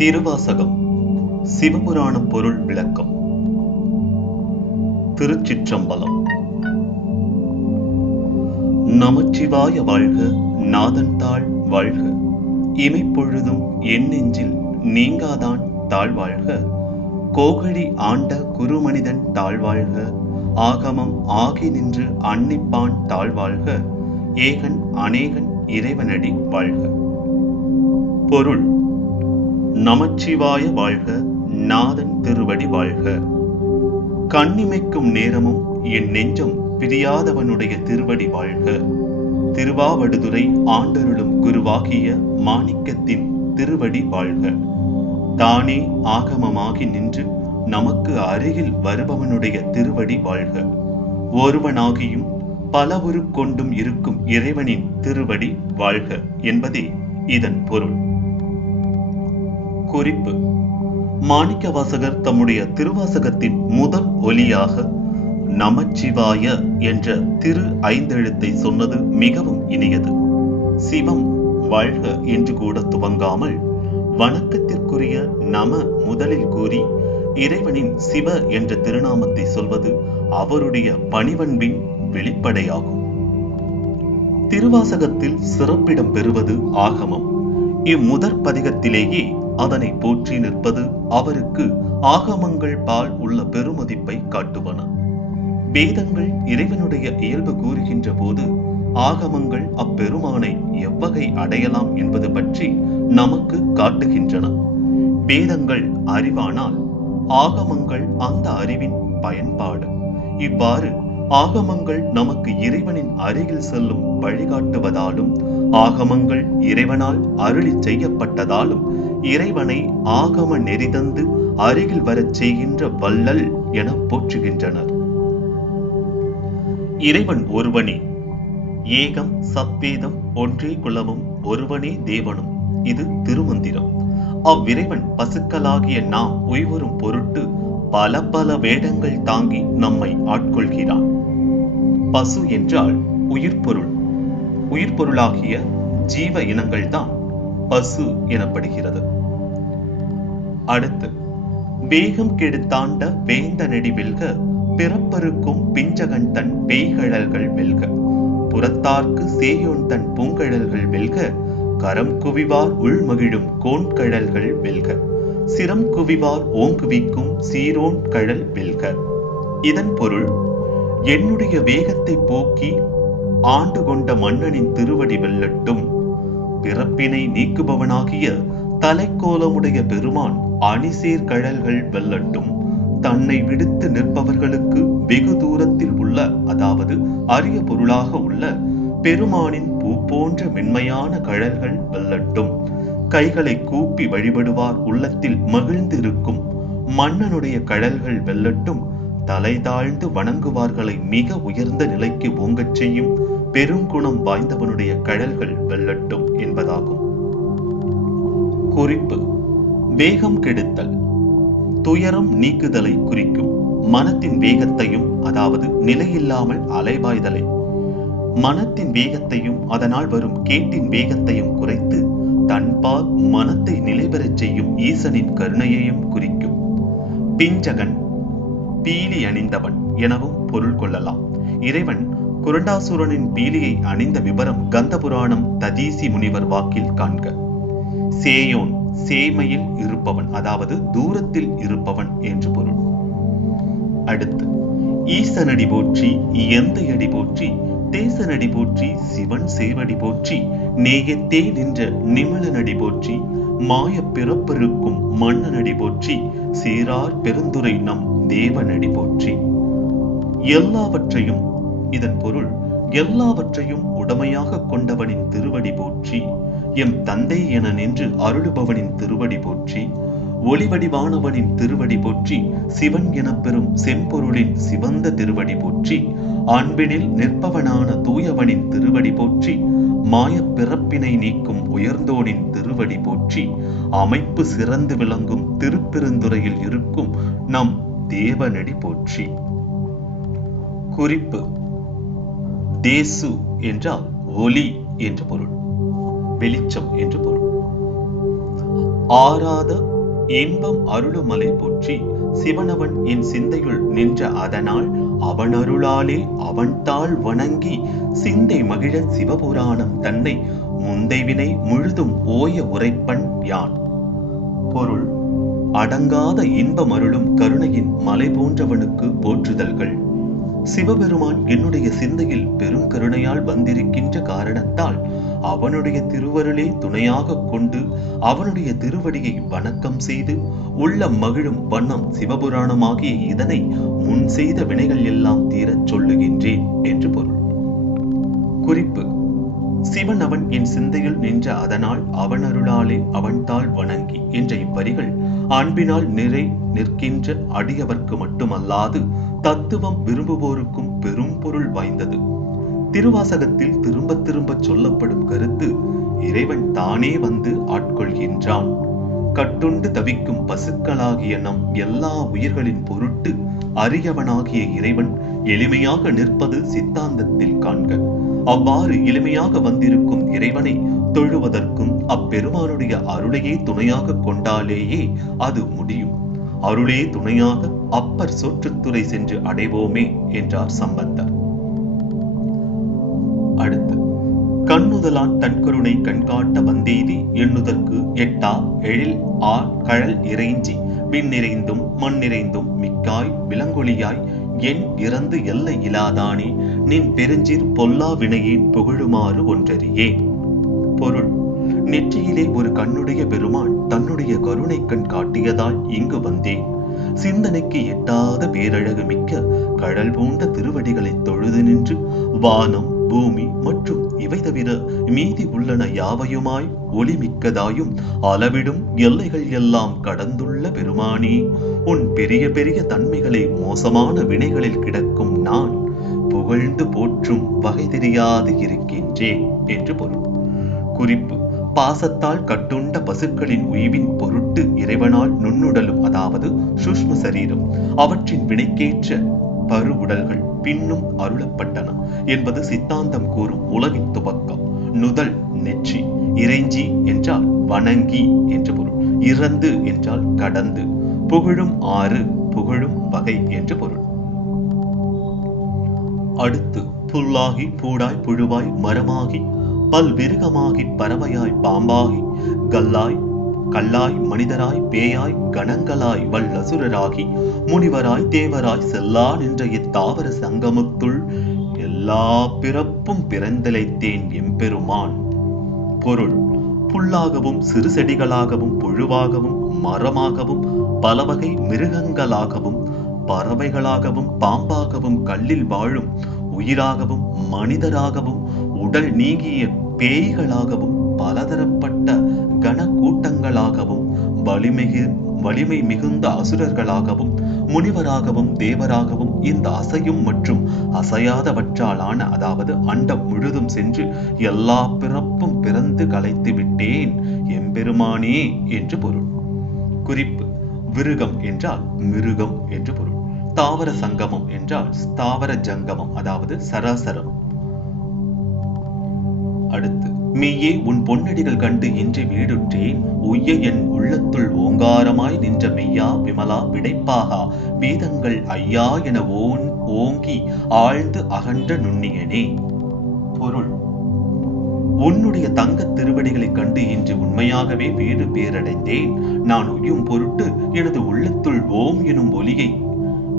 திருவாசகம் சிவபுராண பொருள் விளக்கம். திருச்சிற்றம்பலம். நமச்சிவாய வாழ்க, நாதன்தாள் வாழ்க, இமைப்பொழுதும் என் நெஞ்சில் நீங்காதான் தாழ்வாழ்க, கோகழி ஆண்ட குருமனிதன் தாழ்வாழ்க, ஆகமம் ஆகி நின்று அன்னிப்பான் தாழ்வாழ்க, ஏகன் அநேகன் இறைவனடி வாழ்க. பொருள்: நமச்சிவாய வாழ்க, நாதன் திருவடி வாழ்க. கண்ணிமைக்கும் நேரமும் என் நெஞ்சம் பிரியாதவனுடைய திருவடி வாழ்க. திருவாவடுதுறை ஆண்டருளும் குருவாகிய மாணிக்கத்தின் திருவடி வாழ்க. தானே ஆகமமாகி நின்று நமக்கு அருகில் வருபவனுடைய திருவடி வாழ்க. ஒருவனாகியும் பலவுரு கொண்டும் இருக்கும் இறைவனின் திருவடி வாழ்க என்பதே இதன் பொருள். குறிப்பு: மாணிக்கவாசகர் தம்முடைய திருவாசகத்தின் முதல் ஒலியாக நமச்சிவாய என்ற திரு ஐந்தெழுத்தை சொன்னது மிகவும் இனியது. சிவம் வாழ்க என்று கூட துவங்காமல் வணக்கத்திற்குரிய நம முதலில் கூறி இறைவனின் சிவ என்ற திருநாமத்தை சொல்வது அவருடைய பணிவன்பின் வெளிப்படையாகும். திருவாசகத்தில் சிறப்பிடம் பெறுவது ஆகமம். இம்முதற் பதிகத்திலேயே அதனை போற்றி நிற்பது அவருக்கு ஆகமங்கள் பால் உள்ள பெருமதிப்பை காட்டுவன. வேதங்கள் இறைவனுடைய இயல்பு கூறுகின்ற போது ஆகமங்கள் அப்பெருமானை எவ்வகை அடையலாம் என்பது பற்றி நமக்கு காட்டுகின்றன. வேதங்கள் அறிவானால் ஆகமங்கள் அந்த அறிவின் பயன்பாடு. இவ்வாறு ஆகமங்கள் நமக்கு இறைவனின் அருகில் செல்லும் வழிகாட்டுவதாலும், ஆகமங்கள் இறைவனால் அருளி செய்யப்பட்டதாலும் இறைவனை ஆகம நெறிதந்து அருகில் வரச் செய்கின்ற வள்ளல் என போற்றுகின்றனர். இறைவன் ஒருவனே, ஏகம் சத்வேதம் ஒன்றே குலமும் ஒருவனே தேவனும். இது திருமந்திரம். அவ்விறைவன் பசுக்களாகிய நாம் உய்வரும் பொருட்டு பல பல வேடங்கள் தாங்கி நம்மை ஆட்கொள்கிறான். பசு என்றால் உயிர்பொருள். உயிர்பொருளாகிய ஜீவ இனங்கள் தான் பசு எனப்படுகிறது. அடுத்து, வேகம் கெடுத்தாண்ட வேந்த நெடி வெல்க, பிறப்பருக்கும் பிஞ்சகன் தன் பேய்கழல்கள் வெல்க, புறத்தார்க்கு சேயோன் தன் பூங்கழல்கள் வெல்க, கரம் குவிவார் உள்மகிழும் கோண்கழல்கள் வெல்க, சிரம் குவிவார் ஓங்குவிக்கும் சீரோன் கழல் வெல்க. இதன் பொருள்: என்னுடைய வேகத்தை போக்கி ஆண்டு கொண்ட மன்னனின் திருவடி வெல்லட்டும். பிறப்பினை நீக்குபவனாகிய தலைக்கோலமுடைய பெருமான் அணிசேர் கழல்கள் வெல்லட்டும். தன்னை விடுத்து நிற்பவர்களுக்கு வெகு தூரத்தில் உள்ள, அதாவது அரிய பொருளாக உள்ள பெருமானின் பூ போன்ற மென்மையான கழல்கள் வெல்லட்டும். கைகளை கூப்பி வழிபடுவார் உள்ளத்தில் மகிழ்ந்திருக்கும் மன்னனுடைய கழல்கள் வெல்லட்டும். தலை தாழ்ந்து வணங்குவார்களை மிக உயர்ந்த நிலைக்கு ஓங்கச் செய்யும் பெருங்குணம் வாய்ந்தவனுடைய கழல்கள் வெல்லட்டும் என்பதாகும். குறிப்பு: வேகம் கெடுத்தல் துயரம் நீக்குதலை குறிக்கும். மனத்தின் வேகத்தையும், அதாவது நிலையில்லாமல் அலைபாய்தலை, மனத்தின் வேகத்தையும் அதனால் வரும் கேட்டின் வேகத்தையும் குறைத்து தன்பால் மனத்தை நிலைபெறச் செய்யும் ஈசனின் கருணையையும் குறிக்கும். பிஞ்சகன் பீலி அணிந்தவன் எனவும் பொருள் கொள்ளலாம். இறைவன் குரண்டாசுரனின் பீலியை அணிந்த விபரம் கந்தபுராணம் ததீசி முனிவர் வாக்கில் காண்க. சேயோன் சேமையில் இருப்பவன், அதாவது தூரத்தில் இருப்பவன் என்று பொருள். அடுத்து, ஈசனடி போற்றி, எந்தையடி போற்றி, தேசனடி போற்றி, சிவன் சேவடி போற்றி, நேயத்தே நின்ற நிமலனடி போற்றி, மாய பிறப்பருக்கும் மன்னனடி போற்றி, சீரார் பெருந்துரை நம் தேவனடி போற்றி. எல்லாவற்றையும், இதன் பொருள் எல்லாவற்றையும் உடமையாக கொண்டவனின் திருவடி போற்றி, எம் தந்தை என நின்று அருளுபவனின் திருவடி போற்றி, ஒளிவடிவானவனின் திருவடி போற்றி, சிவன் எனப் பெறும் செம்பொருளின் சிவந்த திருவடி போற்றி, அன்பினில் நிற்பவனான தூயவனின் திருவடி போற்றி, மாய பிறப்பினை நீக்கும் உயர்ந்தோனின் திருவடி போற்றி, அமைப்பு சிறந்து விளங்கும் திருப்பெருந்துறையில் இருக்கும் நம் தேவனடி போற்றி. குறிப்பு: தேசு என்றால் ஒளி என்று பொருள், வெளிச்சம் என்று பொருள். ஆராத இன்பம் அருளுமலை போற்றி. சிவனவன் என் சிந்தையுள் நின்ற அதனால் அவனருளாலே அவன்தாள் வணங்கி சிந்தை மகிழ சிவபுராணம் தன்னை முந்தைவினை முழுதும் ஓய உரைப்பன் யான். பொருள்: அடங்காத இன்பம் அருளும் கருணையின் மலை போன்றவனுக்கு போற்றுதல்கள். சிவபெருமான் என்னுடைய சிந்தையில் பெருங்கருணையால் வந்திருக்கின்ற காரணத்தால் அவனுடைய திருவருளே துணையாக கொண்டு அவனுடைய திருவடியை வணக்கம் செய்து உள்ள மகிழும் வண்ணம் சிவபுராணமாகிய இதனை முன் செய்த வினைகள் எல்லாம் தீரச் சொல்லுகின்றேன் என்று பொருள். குறிப்பு: சிவன் அவன் என் சிந்தையில் நின்ற அதனால் அவனருளாலே அவன்தாள் வணங்கி என்ற இவ்வரிகள் அன்பினால் நிறை நிற்கின்ற அடியவர்க்கு மட்டுமல்லாது தத்துவம் விரும்புவோருக்கும் பெரும் பொருள் வாய்ந்தது. திருவாசகத்தில் திரும்ப திரும்ப சொல்லப்படும் கருத்து இறைவன் தானே வந்து ஆட்கொள்கின்றான். கட்டுண்டு தவிக்கும் பசுக்களாகிய நம் எல்லா உயிர்களின் பொருட்டு அரியவனாகிய இறைவன் எளிமையாக நிற்பது சித்தாந்தத்தில் காண்க. அவ்வாறு எளிமையாக வந்திருக்கும் இறைவனை தொழுவதற்கும் அப்பெருமானுடைய அருளையே துணையாக கொண்டாலேயே அது முடியும். அருளே துணையாக அப்பர் சோற்றுத்துறை சென்று அடைவோமே என்றார் சம்பந்தர். அடுத்து: கண்ணுதலான் தன் கருணை கண்காட்ட வந்தேதி எண்ணுதற்கு எட்டா எழில் ஆர் கழல் இறைஞ்சி விண்ணிறைந்தும் மண்ணிறைந்தும் மிக்காய் விலங்கொழியாய் என் இறந்து எல்லை இலாதானே நின் பெருஞ்சீர் பொல்லா வினையேன் புகழுமாறு ஒன்றறியே. பொருள்: நெற்றியிலே ஒரு கண்ணுடைய பெருமான் தன்னுடைய கருணை கண் காட்டியதால் இங்கு வந்தேன். சிந்தனைக்கு எட்டாத பேரழகு மிக்க கடல் போன்ற திருவடிகளை தொழுது நின்று வானம் பூமி மற்றும் இவை தவிர மீதி உள்ளன யாவையுமாய் ஒளிமிக்கதாயும் அளவிடும் எல்லைகள் எல்லாம் கடந்துள்ள பெருமானே, உன் பெரிய பெரிய தன்மைகளை மோசமான வினைகளில் கிடக்கும் நான் புகழ்ந்து போற்றும் வகை தெரியாது இருக்கின்றேன் என்று பொருள். குறிப்பு: பாசத்தால் கட்டுண்ட பசுக்களின் உய்வின் பொருட்டு இறைவனால் நுண்ணுடலும் அதாவது சூஷ்ம சரீரம் அவற்றின் வினைக்கேற்ற பரு உடல்கள் பின்னும் அருளப்பட்டன என்பது சித்தாந்தம் கூறும் உலகின் துவக்கம். நுதல் நெற்றி, இறைஞ்சி என்றால் வணங்கி என்று பொருள், இறந்து என்றால் கடந்து, புகழும் ஆறு புகழும் வகை என்று பொருள். அடுத்து: புல்லாகி பூடாய் புழுவாய் மரமாகி பல்விருகமாகி பறவையாய் பாம்பாகி கல்லாய் கல்லாய் மனிதராய் பேயாய் கணங்களாய் வல்லசுரராகி முனிவராய் தேவராய் செல்லா நின்ற இத்தாவர சங்கமத்துள் எல்லா பிறப்பும் பிறந்தலைத்தேன் எம்பெருமான். பொருள்: புல்லாகவும் சிறு செடிகளாகவும் புழுவாகவும் மரமாகவும் பலவகை மிருகங்களாகவும் பறவைகளாகவும் பாம்பாகவும் கல்லில் வாழும் உயிராகவும் மனிதராகவும் உடல் நீங்கிய பேய்களாகவும் பலதரப்பட்ட கன கூட்டங்களாகவும் வலிமை மிகுந்த அசுரர்களாகவும் முனிவராகவும் தேவராகவும் இந்த அசையும் மற்றும் அசையாதவற்றாலான அதாவது அண்டம் முழுதும் சென்று எல்லா பிறப்பும் பிறந்து கலைத்து விட்டேன் எம்பெருமானே என்று பொருள். குறிப்பு: விருகம் என்றால் மிருகம் என்று பொருள். தாவர சங்கமம் என்றால் ஸ்தாவர ஜங்கமம் அதாவது சராசரம். அடுத்து: மெய்யே உன் பொன்னடிகள் கண்டு இன்றி வீடுற்றேன் உய்ய என் உள்ளத்துள் ஓங்காரமாய் நின்ற மெய்யா விமலா விடைப்பாகா வேதங்கள் ஐயா என ஓங்கி ஆழ்ந்து அகன்ற நுண்ணியனே. பொருள்: உன்னுடைய தங்கத் திருவடிகளை கண்டு இன்று உண்மையாகவே வீடு பேரடைந்தேன். நான் உய்யும் பொருட்டு எனது உள்ளத்துள் ஓம் எனும்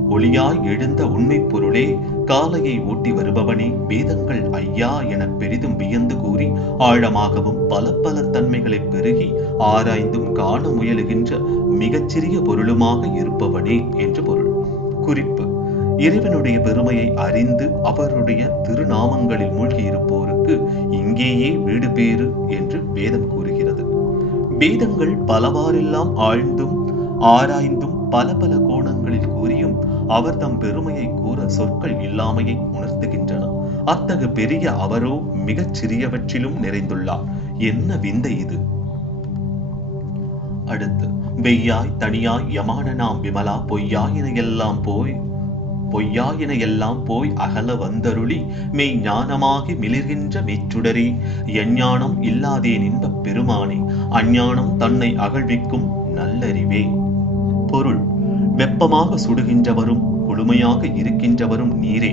ஒளியாய் எழுந்த உண்மை பொருளே, காலையை ஓட்டி வருபவனே, வேதங்கள் ஐயா என பெரிதும் வியந்து கூறி ஆழமாகவும் பல பல தன்மைகளை பெருகி ஆராய்ந்தும் காண முயலுகின்ற மிகச்சிறிய பொருளுமாக இருப்பவனே என்று பொருள். குறிப்பு: இறைவனுடைய பெருமையை அறிந்து அவருடைய திருநாமங்களில் மூழ்கி இருப்போருக்கு இங்கேயே வீடு பேறு என்று வேதம் கூறுகிறது. வேதங்கள் பலவாறெல்லாம் ஆழ்ந்தும் ஆராய்ந்தும் பல பல கோணங்களில் கூறியும் அவர் தம் பெருமையை கூற சொற்கள் இல்லாமையை உணர்த்துகின்றன. அத்தகு பெரிய அவரோ மிகச் சிறியவற்றிலும் நிறைந்துள்ளார். என்ன விந்தை இது! அடுத்து: வெய்யாய் தனியாய் யமான நாம் விமலா பொய்யாயின எல்லாம் போய் அகல வந்தருளி மெய் ஞானமாகி மிளிர்கின்ற மெச்சுடரே, எஞ்ஞானம் இல்லாதே நின்ப பெருமானே, அஞ்ஞானம் தன்னை அகழ்விக்கும் நல்லறிவே. பொருள்: வெப்பமாக சுடுகின்றவரும் குளுமையாக இருக்கின்றவரும் நீரே.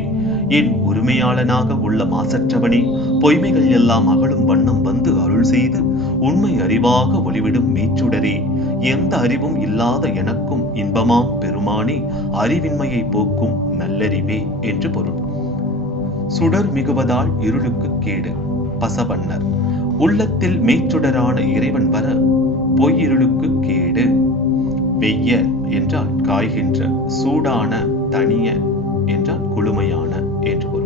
என் உரிமையாளனாக உள்ள மாசற்றவனே, பொய்மைகள் எல்லாம் அகலும் வண்ணம் வந்து அருள் செய்து உண்மை அறிவாக ஒளிவிடும் மெய்ச்சுடரே. எந்த அறிவும் இல்லாத எனக்கும் இன்பமாம் பெருமானே, அறிவின்மையை போக்கும் நல்லறிவே என்று பொருள். சுடர் மிகுவதால் இருளுக்கு கேடு. பசவண்ணர்: உள்ளத்தில் மெய்ச்சுடரான இறைவன் வர பொய்யிருளுக்கு கேடு. வெய்ய என்றால் காய்கின்ற, சூடான, தனிய என்றால் குளுமையான என்று பொருள்.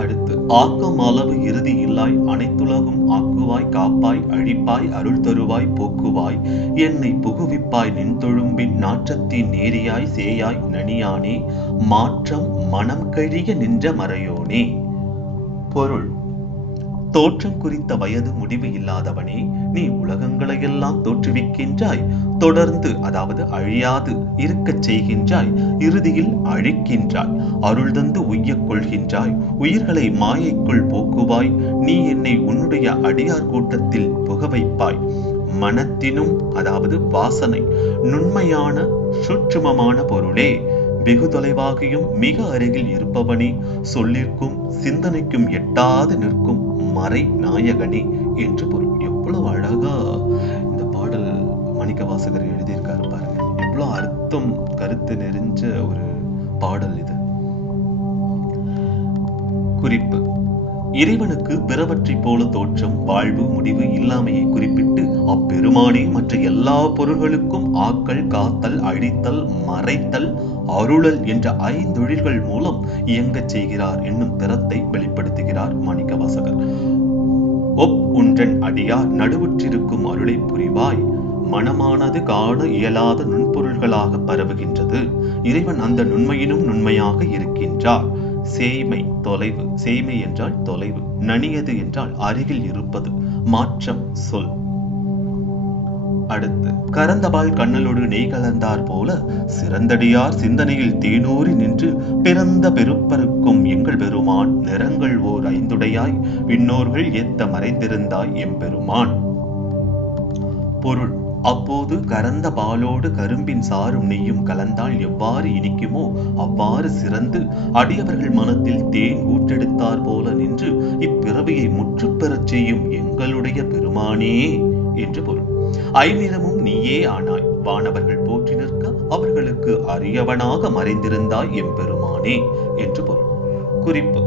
அடுத்து, ஆக்கம் அளவு இறுதி இல்லாய் அனைத்துலகும் ஆக்குவாய் காப்பாய் அழிப்பாய் அருள் தருவாய் போக்குவாய் என்னை புகுவிப்பாய் நின் தொழும்பின் நாற்றத்தின் நேரியாய் சேயாய் நனியானே மாற்றம் மனம் கழிய நின்ற மறையோனே. பொருள்: தோற்றம் குறித்த வயது முடிவு இல்லாதவனே, நீ உலகங்களையெல்லாம் தோற்றுவிக்கின்றாய், தொடர்ந்து அதாவது அழியாது இருக்கச் செய்கின்றாய், இறுதியில் அழிக்கின்றாய், அருள் தந்து உய்யக் கொள்கின்றாய், உயிர்களை மாயைக்குள் போக்குவாய், நீ என்னை உன்னுடைய அடியார் கூட்டத்தில் புக வைப்பாய். மனத்தினும் அதாவது வாசனை நுண்மையான சூட்சுமமான பொருளே, வெகு தொலைவாகியும் மிக அருகில் இருப்பவனே, சொல்லிற்கும் சிந்தனைக்கும் எட்டாது நிற்கும் மறை நாயகனே என்று பொருள். எவ்வளவு அழகா இந்த பாடல் மாணிக்கவாசகர் எழுதியிருக்காரு பாருங்க. எவ்வளவு அர்த்தம் கருத்து நெறிஞ்ச ஒரு பாடல் இது. குறிப்பு: இறைவனுக்கு பிறவற்றை போல தோற்றம், வாழ்வு, முடிவு இல்லாமையை குறிப்பிட்டு அப்பெருமானே மற்ற எல்லா பொருள்களுக்கும் ஆக்கல், காத்தல், அழித்தல், மறைத்தல், அருளல் என்ற ஐந்தொழில்கள் மூலம் இயங்கச் செய்கிறார் என்னும் திறத்தை வெளிப்படுத்துகிறார் மாணிக்கவாசகர். ஒன்றன் அடியார் நடுவுற்றிருக்கும் அருளை புரிவாய். மனமானது காண இயலாத நுண்பொருள்களாக பரவுகின்றது. இறைவன் அந்த நுண்மையினும் நுண்மையாக இருக்கின்றார். சேய்மை தொலைவு, சேய்மை என்றால் தொலைவு, நனியது என்றால் அருகில் இருப்பது, மாற்றம் சொல். அடுத்து, கரந்தபால் கண்ணலோடு நெய் கலந்தார் போல சிறந்தடியார் சிந்தனையில் தேனூறி நின்று பிறந்த பெருப்பருக்கும் எங்கள் பெருமான் நிறங்கள் ஓர் ஐந்துடையாய் விண்ணோர்கள் ஏத்த மறைந்திருந்தாய் எம்பெருமான். பொருள்: அப்போது கரந்த பாலோடு கரும்பின் சாரும் நெய்யும் கலந்தால் எவ்வாறு இனிக்குமோ அவ்வாறு சிறந்து அடியவர்கள் மனத்தில் தேன் ஊற்றெடுத்தார் போல நின்று இப்பிறவியை முற்று பெறச் செய்யும் எங்களுடைய பெருமானே என்று பொருள். ஐநிறமும் நீயே ஆனாய், வானவர்கள் போற்றி நிற்க அவர்களுக்கு அரியவனாக மறைந்திருந்தாய் எம்பெருமானே என்று பொருள். குறிப்பு: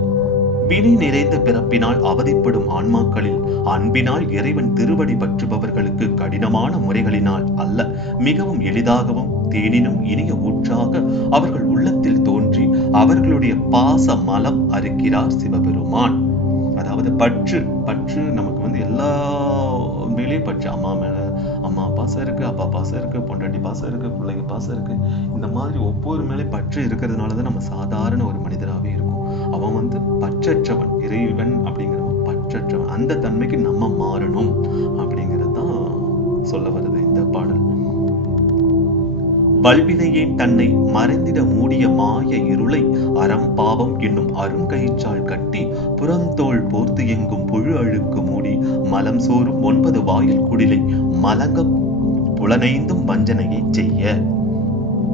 வினை நிறைந்த பிறப்பினால் அவதிப்படும் ஆன்மாக்களில் அன்பினால் இறைவன் திருவடி பற்றுபவர்களுக்கு கடினமான முறைகளினால் அல்ல, மிகவும் எளிதாகவும் தேனினும் இனிய ஊற்றாக அவர்கள் உள்ளத்தில் தோன்றி அவர்களுடைய பாச மலம் அறுக்கிறார் சிவபெருமான். அதாவது பற்று நமக்கு எல்லா மேலே பற்று, அம்மா மேல அம்மா பாசம் இருக்கு, அப்பா பாசம் இருக்கு, பொண்டாட்டி பாசம் இருக்கு, பிள்ளைங்க பாசம் இருக்கு. இந்த மாதிரி ஒவ்வொரு மேலே பற்று இருக்கிறதுனாலதான் நம்ம சாதாரண ஒரு மனிதராகவே இருக்கும். அவன் பற்றற்றவன், இறைவன் அப்படிங்கிறவன் பற்றற்றவன். அந்த தன்மைக்கு நம்ம மாறணும் அப்படிங்கிறதுதான் சொல்ல வருது இந்த பாடல். வல்வினையே தன்னை மறைந்திட மூடிய மாய இருளை அறம் பாவம் என்னும் அருங்கயிற்றால் கட்டி புறந்தோள் போர்த்து எங்கும் புழு அழுக்கு மூடி மலம் சோறும் 9 வாயில் குடிலை மலங்க புலனைந்தும் வஞ்சனையை செய்ய.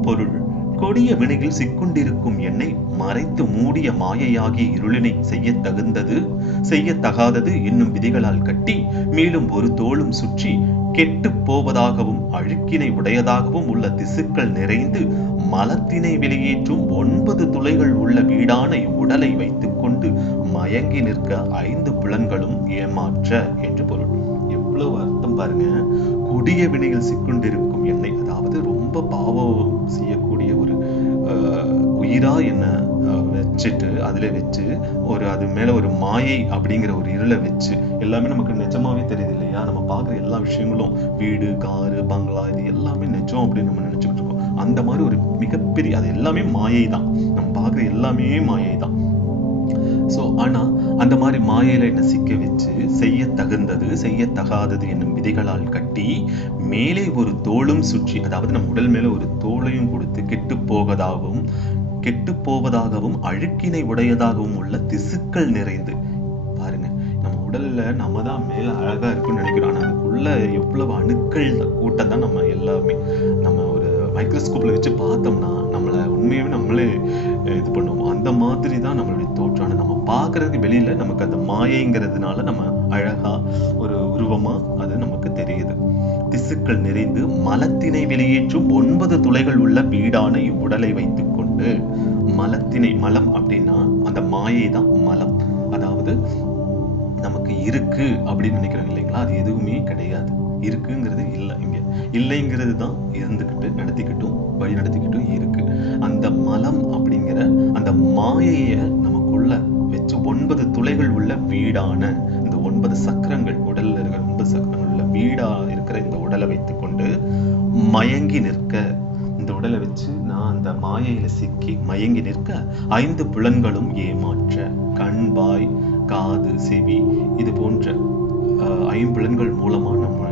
பொருள்: கொடிய வினையில் சிக்குண்டிருக்கும் என்னை மறைத்து மூடிய மாயையாகிய இருளினை செய்யத்தகாதது என்னும் விதிகளால் கட்டி மேலும் ஒரு தோளும் சுற்றி கெட்டு போவதாகவும் அழுக்கினை உடையதாகவும் உள்ள திசுக்கள் நிறைந்து மலத்தினை வெளியேற்றும் 9 துளைகள் உள்ள வீடான உடலை வைத்துக் கொண்டு மயங்கி நிற்க 5 புலன்களும் ஏமாற்ற என்று பொருள். எவ்வளவு அர்த்தம் பாருங்க. கொடிய வினையில் சிக்குண்டிருக்கும் என்னை, அதாவது ரொம்ப பாவம் செய்யக்கூடிய ஒரு உயிரா என்ன வச்சுட்டு அதுல வச்சு அது மேல ஒரு மாயை அப்படிங்கிற ஒரு இருளை வச்சு, எல்லாமே நமக்கு நிஜமாவே தெரியுது இல்லையா? நம்ம பாக்குற எல்லா விஷயங்களும் வீடு, காரு, பங்களா, இது எல்லாமே நிஜம் அப்படின்னு நம்ம நினைச்சுக்கிட்டு இருக்கோம். அந்த மாதிரி ஒரு மிகப்பெரிய, அது எல்லாமே மாயை தான். நம்ம பாக்குற எல்லாமே மாயை தான். ஆனா அந்த மாதிரி மாயையில என்ன சிக்க வச்சு செய்யத்தகுந்தது செய்யத்தகாதது என்னும் விதிகளால் கட்டி மேலே ஒரு தோளும் சுற்றி, அதாவது நம்ம உடல் மேல ஒரு தோளையும் கொடுத்து கெட்டு போவதாகவும் அழுக்கினை உடையதாகவும் உள்ள திசுக்கள் நிறைந்து. பாருங்க, நம்ம உடல்ல நம்ம தான் மேல அழகா இருக்குன்னு நினைக்கிறோம். ஆனா அதுக்குள்ள எவ்வளவு அணுக்கள் கூட்டம் தான் நம்ம எல்லாமே. நம்ம ஒரு மைக்ரோஸ்கோப்ல வச்சு பார்த்தோம்னா நம்மள உண்மையாவே நம்மளே இது பண்ணுவோம். அந்த மாதிரி தான் நம்மளுடைய தோற்றம். ஆனா நம்ம பார்க்கறதுக்கு வெளியில நமக்கு அந்த மாயைங்கிறதுனால நம்ம அழகா ஒரு உருவமா அது நமக்கு தெரியுது. திசுக்கள் நிறைந்து மலத்தினை வெளியேற்றும் 9 துளைகள் உள்ள வீடான இவ்வுடலை வைத்துக் கொண்டு, மலத்தினை, மலம் அப்படின்னா அந்த மாயை தான் மலம். அதாவது நமக்கு இருக்கு அப்படின்னு நினைக்கிறோம் இல்லைங்களா, அது எதுவுமே கிடையாது. இருக்குங்கிறது இல்லை. இங்க இல்லைங்கிறது தான் இருந்துகிட்டு நடத்திக்கிட்டும் வழி நடத்திக்கிட்டும் இருக்கு. அந்த மலம் அப்படிங்கிற அந்த மாயைய நமக்குள்ள வச்சு 9 துளைகள் உள்ள வீடான இந்த 9 சக்கரங்கள், உடல்ல இருக்கிற 9 சக்கரங்கள் உள்ள வீடா இருக்கிற இந்த உடலை வைத்துக்கொண்டு மயங்கி நிற்க, இந்த உடலை வச்சு நான் அந்த மாயையில சிக்கி மயங்கி நிற்க 5 புலன்களும் ஏமாற்ற, கண், வாய், காது, செவி, இது போன்ற 5 மூலமா நம்முடைய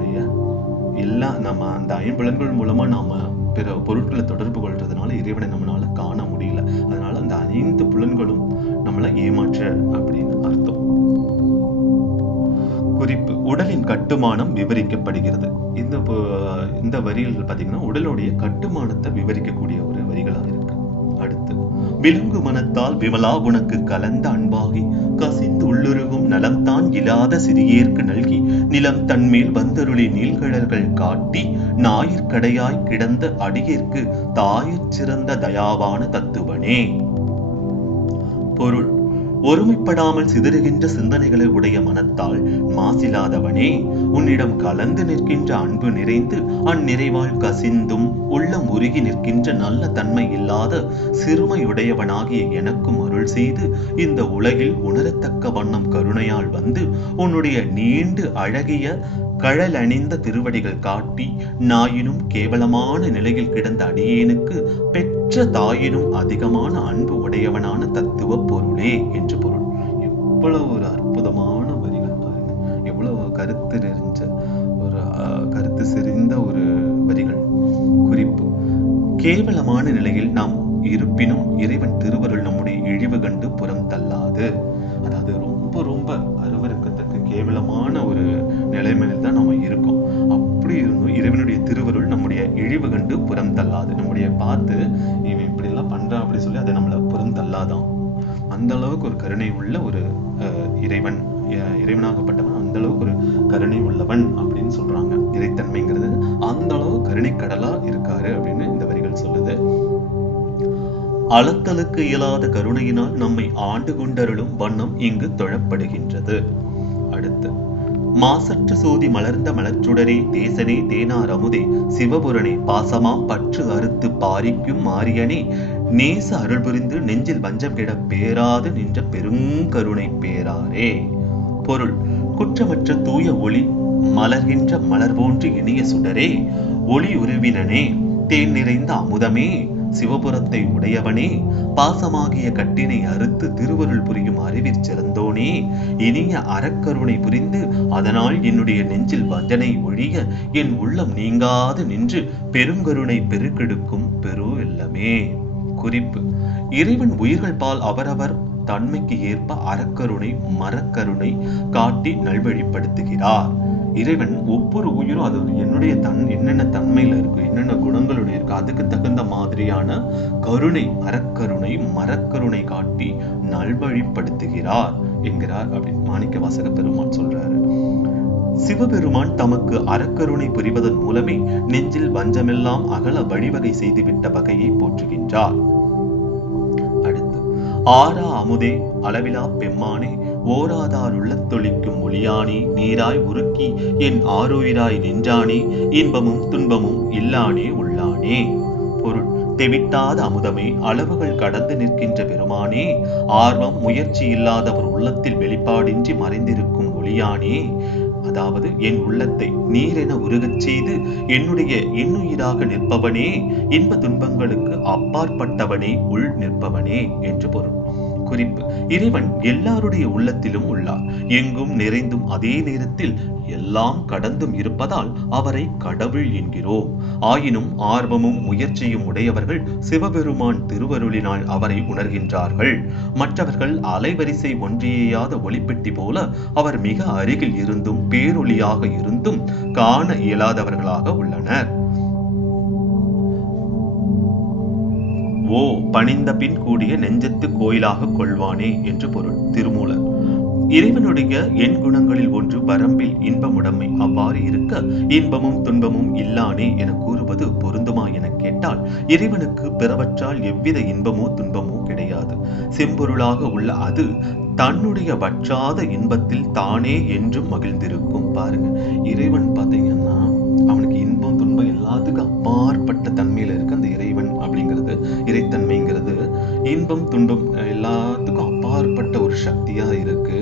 நம்ம அந்த 5 மூலமா நாம பிற பொருட்களை தொடர்பு கொள்றதுனால இறைவனை நம்மளால காண முடியல. அதனால அந்த 5 புலன்களும் நம்மளை ஏமாற்ற அப்படின்னு அர்த்தம். குறிப்பு: உடலின் கட்டுமானம் விவரிக்கப்படுகிறது. இந்த வரிகள் பாத்தீங்கன்னா உடலுடைய கட்டுமானத்தை விவரிக்கக்கூடிய ஒரு வரிகளா இருக்கு. அடுத்து: விலங்கு மனத்தால் விமலா உனக்கு கலந்த அன்பாகி கசிந்து உள்ளுருகும் நலம்தான் இல்லாத சிறியேற்கு நல்கி நிலம் தன்மேல் வந்தருளி நீள்கடல்கள் காட்டி ஞாயிற்கடையாய் கிடந்த அடியேற்கு தாயிற் சிறந்த தயாவான தத்துவனே. பொருள்: ஒருமைப்படாமல் சிதறுகின்ற சிந்தனைகளை உடைய மனத்தால் மாசில்லாதவனே, உன்னிடம் கலந்து நிற்கின்ற அன்பு நிறைந்து அந்நிறைவால் கசிந்தும் உள்ளம் உருகி நிற்கின்ற நல்ல தன்மை இல்லாத சிறுமையுடையவனாகிய எனக்கும் அருள் செய்து இந்த உலகில் உணரத்தக்க வண்ணம் கருணையால் வந்து உன்னுடைய நீண்டு அழகிய கழல் அணிந்த திருவடிகள் காட்டி நாயினும் கேவலமான நிலையில் கிடந்த அடியேனுக்கு பெற்ற தாயினும் அதிகமான அன்பு உடையவனான தத்துவ பொருளே என்று பொருள். எவ்வளவு ஒரு அற்புதமான வரிகள் பாருங்க. எவ்வளவு கருத்து நிறைஞ்ச ஒரு கருத்து செறிந்த ஒரு வரிகள். குறிப்பு: கேவலமான நிலையில் நாம் இருப்பினும் இறைவன் திருவருள் நம்முடைய இழிவு கண்டு புறம் தள்ளாது. அதாவது ரொம்ப ரொம்ப அருவருக்கத்தக்க கேவலமான ஒரு நிலைமையில் தான் நம்ம இருக்கோம். அப்படி இருந்தும் இறைவனுடைய திருவருள் நம்முடைய இழிவு கண்டு புறம் தள்ளாது. நம்முடைய பார்த்து இவன் இப்படி எல்லாம் பண்றான் அப்படி சொல்லி அதை நம்மள புறம் தள்ளாதான். அந்த அளவுக்கு ஒரு கருணை உள்ள ஒரு இறைவனாகப்பட்டவன் அந்த அளவுக்கு ஒரு கருணை உள்ளவன் அப்படின்னு சொல்றாங்க. இறைத்தன்மைங்கிறது அந்த அளவு கருணை கடலா இருக்காரு அப்படின்னு இந்த வரிகள் சொல்லுது. அளத்தலுக்கு இயலாத கருணையினால் நம்மை ஆண்டு கொண்டருளும் வண்ணம் இங்கு தொழப்படுகின்றது. அடுத்து: மாசற்ற சோதி மலர்ந்த மலச்சுடரே, தேசனே, தேனார் அமுதே, சிவபுரனே, பாசமாம் பற்று அறுத்து பாரிக்கும் மாரியனே, நேச அருள் புரிந்து நெஞ்சில் வஞ்சம் கெட பேராது நின்ற பெருங்கருணை பேராரே. பொருள்: குற்றமற்ற தூய ஒளி மலர்கின்ற மலர் போன்று இனிய சுடரே, ஒளி உருவினனே, தேன் நிறைந்த அமுதமே, சிவபுரத்தை உடையவனே, பாசமாகிய கட்டினை அறுத்து திருவருள் புரியும் அறிவிற் சிறந்தோனே, இனிய அறக்கருணை புரிந்து அதனால் என்னுடைய நெஞ்சில் வஞ்சனை ஒழிய என் உள்ளம் நீங்காது நின்று பெருங்கருணை பெருக்கெடுக்கும் பெரு வெள்ளமே. குறிப்பு: இறைவன் உயிர்கள் பால் அவரவர் தன்மைக்கு ஏற்ப அறக்கருணை மரக்கருணை காட்டி நல்வழிப்படுத்துகிறார். இறைவன் ஒவ்வொரு உயிரும் அது என்னுடைய என்னென்ன தன்மையில இருக்கு, என்னென்ன குணங்களுடைய இருக்கு, அதுக்கு தகுந்த மாதிரியான கருணை, அறக்கருணை மரக்கருணை காட்டி நல்வழிப்படுத்துகிறார் என்கிறார் அப்படின்னு மாணிக்கவாசக பெருமான் சொல்றாரு. சிவபெருமான் தமக்கு அறக்கருணை புரிவதன் மூலமே நெஞ்சில் வஞ்சமெல்லாம் அகல வழிவகை செய்துவிட்ட வகையை போற்றுகின்றார். அடுத்து: ஆரா அமுதே, அளவிலா பெம்மானே, ஓராதார் உள்ளத்தொழிக்கும் ஒளியானே, நீராய் உருக்கி என் ஆரோயிராய் நின்றானே, இன்பமும் துன்பமும் இல்லானே உள்ளானே. பொருள்: தெவிட்டாத அமுதமே, அளவுகள் கடந்து நிற்கின்ற பெருமானே, ஆர்வம் முயற்சி இல்லாதவர் உள்ளத்தில் வெளிப்பாடின்றி மறைந்திருக்கும் ஒளியானே, அதாவது என் உள்ளத்தை நீரென உருகச் செய்து என்னுடைய இன்னுயிராக நிற்பவனே, இன்ப துன்பங்களுக்கு அப்பாற்பட்டவனே, உள் நிற்பவனே என்று பொருள். குறிப்பு: இறைவன் எல்லாருடைய உள்ளத்திலும் உள்ளார். எங்கும் நிறைந்தும் அதே நேரத்தில் எல்லாம் கடந்தும் இருப்பதால் அவரை கடவுள் என்கிறோம். ஆயினும் ஆர்வமும் முயற்சியும் உடையவர்கள் சிவபெருமான் திருவருளினால் அவரை உணர்கின்றார்கள். மற்றவர்கள் அலைவரிசை ஒன்றியாத ஒளிப்பெட்டி போல அவர் மிக அருகில் இருந்தும் பேரொளியாக இருந்தும் காண இயலாதவர்களாக உள்ளனர். ஓ பணிந்த பின் கூடிய நெஞ்சத்து கோயிலாக கொள்வானே என்று பொருள். திருமூலர். இறைவனுடைய எண் குணங்களில் ஒன்று வரம்பில் இன்பமுடைமை. அவ்வாறு இருக்க இன்பமும் துன்பமும் இல்லானே என கூறுவது பொருந்துமா என கேட்டால், இறைவனுக்கு பிறவற்றால் எவ்வித இன்பமோ துன்பமோ கிடையாது. செம்பொருளாக உள்ள அது தன்னுடைய வற்றாத இன்பத்தில் தானே என்றும் மகிழ்ந்திருக்கும். பாருங்க, இறைவன் பாத்தீங்கன்னா அவனுக்கு இன்பம் துன்பம் எல்லாத்துக்கும் அப்பாற்பட்ட தன்மையில இருக்கு. அந்த இறைவன் அப்படிங்கிறது, இறைத்தன்மைங்கிறது இன்பம் துன்பம் எல்லாத்துக்கும் அப்பாற்பட்ட ஒரு சக்தியா இருக்கு.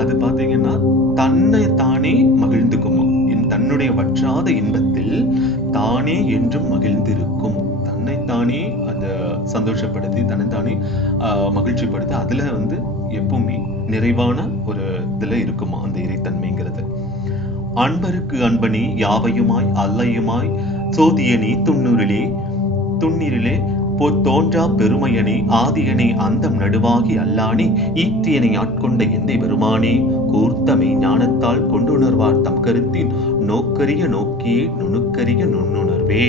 அது பாத்தீங்கன்னா தன்னை தானே மகிழ்ந்துக்குமா, தன்னுடைய வற்றாத இன்பத்தில் தானே என்றும் மகிழ்ந்திருக்கும். தன்னைத்தானே அதை சந்தோஷப்படுத்தி தன்னைத்தானே மகிழ்ச்சிப்படுத்தி அதுல எப்பவுமே நிறைவான ஒரு இதுல இருக்குமா அந்த இறைத்தன்மைங்கிறது. அன்பருக்கு அன்பனே யாவையுமாய் அல்லையுமாய் சோதியனே துண்ணிரிலே தோன்றா பெருமையனே ஆதியனே அந்தம் நடுவாகி அல்லானே ஈற்றியனை ஆட்கொண்ட எந்தை பெருமானே கூர்த்தமை ஞானத்தால் கொண்டுணர்வார் தம் கருத்தின் நோக்கரிய நோக்கியே நுணுக்கரிய நுண்ணுணர்வே.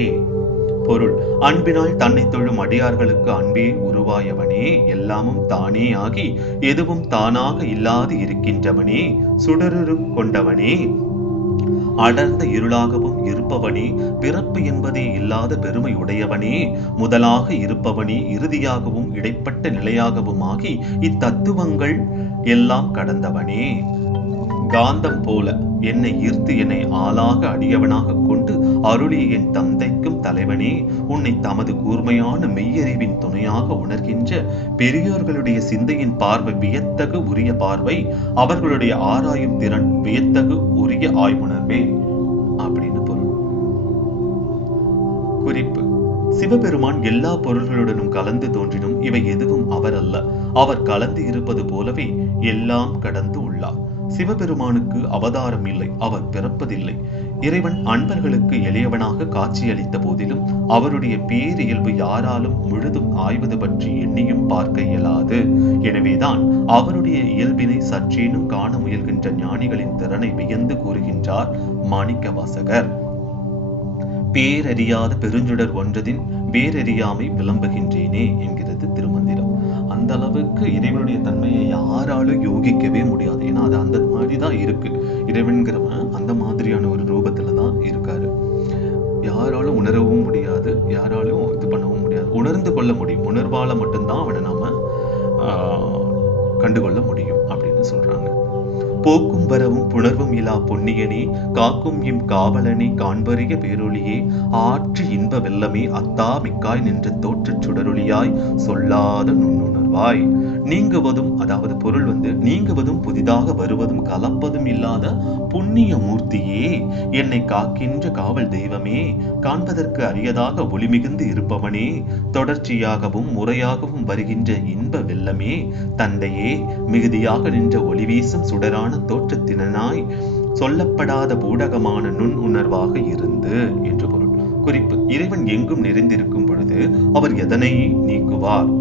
பொருள்: அன்பினால் தன்னை தொழும் அடியார்களுக்கு அன்பே உருவாயவனே, எல்லாமும் தானே ஆகி எதுவும் தானாக இல்லாது இருக்கின்றவனே, சுடருரு கொண்டவனே, அடர்ந்த இருளாகவும் இருப்பவனே, பிறப்பு என்பதே இல்லாத பெருமை உடையவனே, முதலாக இருப்பவனே, இறுதியாகவும் இடைப்பட்ட நிலையாகவும் ஆகி இத்தத்துவங்கள் எல்லாம் கடந்தவனே. காந்தம் போல என்னை ஈர்த்து என்னை ஆளாக அடியவனாக கொண்டு அருளிய என் தந்தைக்கும் தலைவனே, உன்னை தமது கூர்மையான மெய்யறிவின் துணையாக உணர்கின்ற பெரியோர்களுடைய சிந்தையின் பார்வை வியத்தகு உரிய பார்வை, அவர்களுடைய ஆராயும் திறன் வியத்தகு உரிய ஆய்வுணர்வே அப்படின்னு பொருள். குறிப்பு: சிவபெருமான் எல்லா பொருள்களுடனும் கலந்து தோன்றினும் இவை எதுவும் அவர் அல்ல. அவர் கலந்து இருப்பது போலவே எல்லாம் கடந்து உள்ளார். சிவபெருமானுக்கு அவதாரம் இல்லை, அவர் பிறப்பதில்லை. இறைவன் அன்பர்களுக்கு எளியவனாக காட்சியளித்த போதிலும் அவருடைய பேரியல்பு யாராலும் முழுதும் ஆய்வது பற்றி எண்ணியும் பார்க்க இயலாது. எனவேதான் அவருடைய இயல்பினை சற்றேனும் காண முயல்கின்ற ஞானிகளின் திறனை வியந்து கூறுகின்றார் மாணிக்க வாசகர். பேரறியாத பெருஞ்சுடர் ஒன்றதின் வேறறியாமை விளம்புகின்றேனே என்கிறது திருமந்திரம். அந்த அளவுக்கு இறைவனுடைய தன்மையை யாராலும் யோகிக்கவே முடியாது. ஏன்னா அது அந்த மாதிரிதான் இருக்கு. இறைவன்கிறவன் அந்த மாதிரியான ஒரு ரூபத்துலதான் இருக்காரு. யாராலும் உணரவும் முடியாது, யாராலும் இது பண்ணவும் முடியாது. உணர்ந்து கொள்ள முடியும், உணர்வால மட்டும்தான் அவனை நாம கண்டுகொள்ள முடியும் அப்படின்னு சொல்றாங்க. போக்கும் வரவும் புணர்வும் இலா பொன்னியனே, காக்கும் இம் காவலனே, காண்பறிய பேரொளியே, ஆற்று இன்ப வெள்ளமே, அத்தா மிக்காய் நின்ற தோற்றச் சுடரொளியாய், சொல்லாத நுண்ணுணர்வாய். நீங்குவதும், அதாவது பொருள் நீங்குவதும் புதிதாக வருவதும் கலப்பதும் இல்லாத புண்ணிய மூர்த்தியே, என்னை காக்கின்ற காவல் தெய்வமே, காண்பதற்கு அரியதாக ஒளி மிகுந்து இருப்பவனே, தொடர்ச்சியாகவும் முறையாகவும் வருகின்ற இன்ப வெள்ளமே, தந்தையே, மிகுதியாக நின்ற ஒளி வீசும் சுடரான தோற்றத்தினாய், சொல்லப்படாத பூடகமான நுண் உணர்வாக இருந்து என்று பொருள். குறிப்பு: இறைவன் எங்கும் நிறைந்திருக்கும் பொழுது அவர் எதனை நீங்குவார்?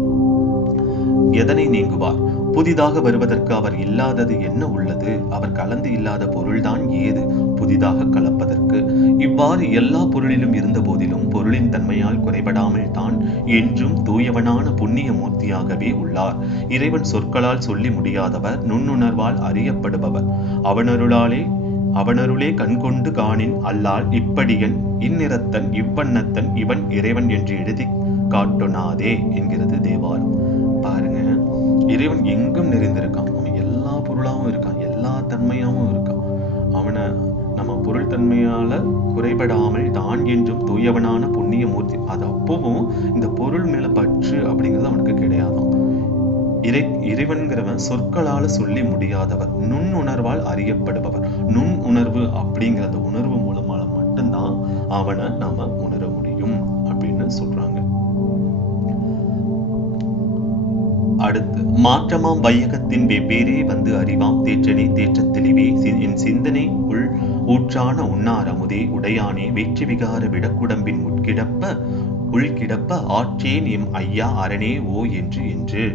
புதிதாக வருவதற்கு அவர் இல்லாதது என்ன உள்ளது? அவர் கலந்து இல்லாத பொருள்தான் ஏது புதிதாக கலப்பதற்கு? இவ்வாறு எல்லா பொருளிலும் இருந்த போதிலும் பொருளின் தன்மையால் குறைபடாமல் தான் என்றும் தூயவனான புண்ணிய மூர்த்தியாகவே உள்ளார். இறைவன் சொற்களால் சொல்லி முடியாதவர், நுண்ணுணர்வால் அறியப்படுபவர். அவனருளே கண்கொண்டு காணின் அல்லால் இப்படியன் இந்நிறத்தன் இவ்வண்ணத்தன் இவன் இறைவன் என்று எழுதி காட்டுனாதே என்கிறது தேவாரம். பாருங்க, இறைவன் எங்கும் நிறைந்திருக்கான். அவன் எல்லா பொருளாவும் இருக்கான், எல்லா தன்மையாவும் இருக்கான். அவனை நம்ம பொருள் தன்மையால குறைபடாமல் தான் என்றும் தூயவனான புண்ணிய மூர்த்தி. அது அப்பவும் இந்த பொருள் மேல பற்று அப்படிங்கிறது அவனுக்கு கிடையாதான். இறைவன்கிறவன் சொற்களால சொல்லி முடியாதவர், நுண்ணுணர்வால் அறியப்படுபவர். நுண் உணர்வு அப்படிங்கிற அந்த உணர்வு மூலமால மட்டும்தான் அவனை நாம உணர முடியும் அப்படின்னு சொல்றாங்க. அடுத்து மாற்றமாம் வையகத்தின் வெவ்வேறே வந்து அறிவாம் தேற்றனே தேற்றத் தெளிவே என் சிந்தனை உள் ஊற்றான உண்ணார் அமுதே உடையானே வெற்றி விகார விடக்குடம்பின் உள்கிடப்ப ஆற்றேன் எம் ஐயா அரணே ஓ என்று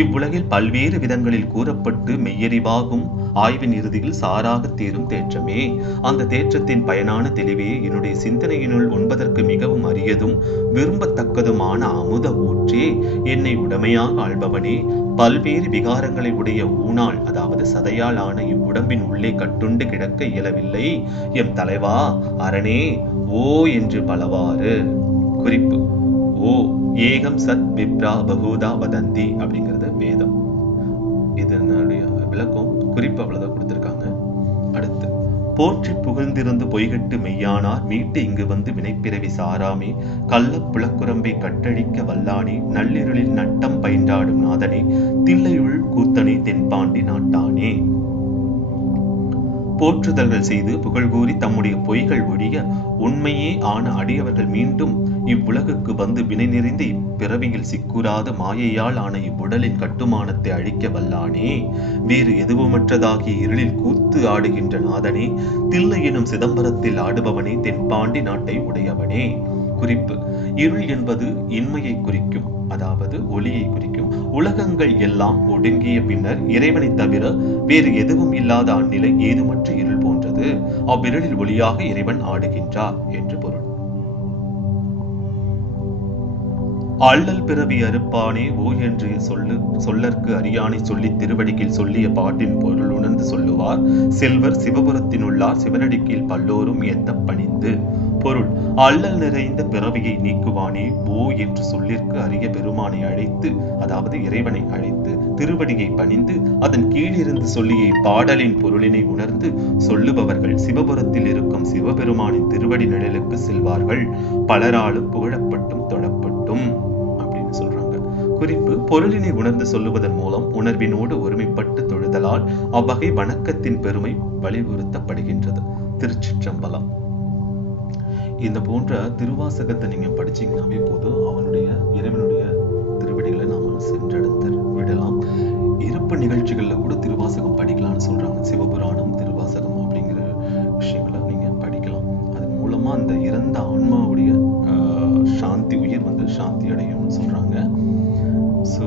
இவ்வுலகில் பல்வேறு விதங்களில் கூறப்பட்டு மெய்யறிவாகும் ஆய்வின் இறுதியில் சாராக தீரும் தேற்றமே. அந்த தேற்றத்தின் பயனான தெளிவே என்னுடைய சிந்தனையினுள் உண்பதற்கு மிகவும் அரியதும் விரும்பத்தக்கதுமான அமுத ஊற்றே, என்னை உடமையாக ஆள்பவனே, பல்வேறு விகாரங்களை உடைய ஊனால் அதாவது சதையால் ஆன இவ்வுடம்பின் உள்ளே கட்டுண்டு கிடக்க இயலவில்லை எம் தலைவா அரணே ஓ என்று பலவாறு. குறிப்பு: ஓ ஏகம் சத் விப்ரா பகூதா வதந்தி அப்படிங்கிறது வேதம். இதனுடைய விளக்கம் குறிப்பு அவ்வளவுதான் கொடுத்திருக்காங்க. அடுத்து போற்றி புகழ்ந்திருந்து பொய்கட்டு மெய்யானார் மீட்டு இங்கு வந்து வினைப்பிறவி சாராமே கள்ள புலக்குரம்பை கட்டழிக்க வல்லானே நள்ளிருளில் நட்டம் பயின்றாடும் நாதனே தில்லையுள் கூத்தனே தென்பாண்டி நாட்டானே. போற்றுதல்கள் செய்து புகழ்கூறி தம்முடைய பொய்கள் ஒழிய உண்மையே ஆன அடியவர்கள் மீண்டும் இவ்வுலகுக்கு வந்து வினை நிறைந்த இப்பிறவியில் சிக்குறாத மாயையால் ஆன இவ்வுடலின் கட்டுமானத்தை அழிக்க வல்லானே வேறு எதுவுமற்றதாகிய இருளில் கூத்து ஆடுகின்ற நாதனே தில்லை எனும் சிதம்பரத்தில் ஆடுபவனே தென்பாண்டி நாட்டை உடையவனே. குறிப்பு: இருள் என்பது இன்மையை குறிக்கும், அதாவது ஒளியை குறிக்கும். உலகங்கள் எல்லாம் ஒடுங்கிய பின்னர் இறைவனை தவிர வேறு எதுவும் இல்லாத அந்நிலை ஏதுமற்ற இருள் போன்றது. அவ்விருளில் ஒளியாக இறைவன் ஆடுகின்றார் என்று பொருள். அள்ளல் பிறவி அறுப்பானே ஓ என்று சொல்லற்கு அறியானை சொல்லி திருவடிக்கில் சொல்லிய பாட்டின் பொருள் உணர்ந்து சொல்லுவார் செல்வர் சிவபுரத்தினுள்ளார் சிவனடிக்கில் பல்லோரும் எந்த பணிந்து. பொருள்: அள்ளல் நிறைந்த பிறவியை நீக்குவானே ஓ என்று சொல்லிற்கு அரிய பெருமானை அழைத்து, அதாவது இறைவனை அழைத்து திருவடியை பணிந்து அதன் கீழிருந்து சொல்லிய பாடலின் பொருளினை உணர்ந்து சொல்லுபவர்கள் சிவபுரத்தில் இருக்கும் சிவபெருமானின் திருவடி நிழலுக்கு செல்வார்கள், பலராலும் புகழப்பட்டும் தொழப்பட்டும் அப்படின்னு சொல்றாங்க. குறிப்பு: பொருளினை உணர்ந்து சொல்லுவதன் மூலம் உணர்வினோடு ஒருமைப்பட்டு தொழுதலால் அவ்வகை வணக்கத்தின் பெருமை வலியுறுத்தப்படுகின்றது. திருச்சிற்றம்பலம். இந்த போன்ற திருவாசகத்தை நீங்க படிச்சீங்கன்னாவே போதும், அவனுடைய இறைவனுடைய திருவடிகளை நாம சென்றடைந்து விடலாம். இறப்பு நிகழ்ச்சிகள்ல கூட திருவாசகம் படிக்கலாம்னு சொல்றாங்க. சிவபுராணம், திருவாசகம் அப்படிங்கிற விஷயங்களை நீங்க படிக்கலாம். அதன் மூலமா அந்த இறந்த ஆன்மாவுடைய சாந்தி, உயிர் வந்து சாந்தி அடையும்னு சொல்றாங்க. ஸோ